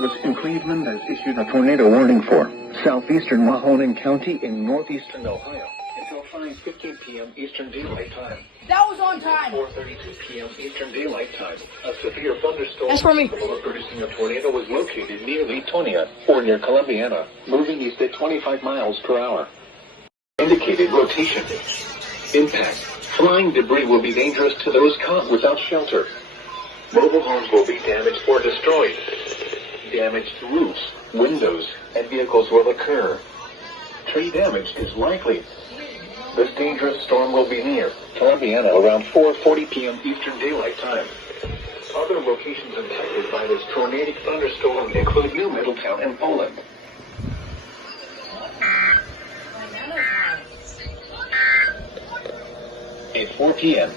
Service in Cleveland has issued a tornado warning for southeastern Mahoning County in northeastern Ohio until 5:15 p.m. Eastern Daylight Time. That was on time. 4:32 p.m. Eastern Daylight Time. A severe thunderstorm That's for me. capable of producing a tornado was located near Latonia or near Columbiana, moving east at 25 miles per hour. Indicated rotation. Impact. Flying debris will be dangerous to those caught without shelter. Mobile homes will be damaged or destroyed. Damaged roofs, windows, and vehicles will occur. Tree damage is likely. This dangerous storm will be near Columbiana around 4:40 p.m. Eastern Daylight Time. Other locations impacted by this tornadic thunderstorm include New Middletown and Poland. At 4 p.m.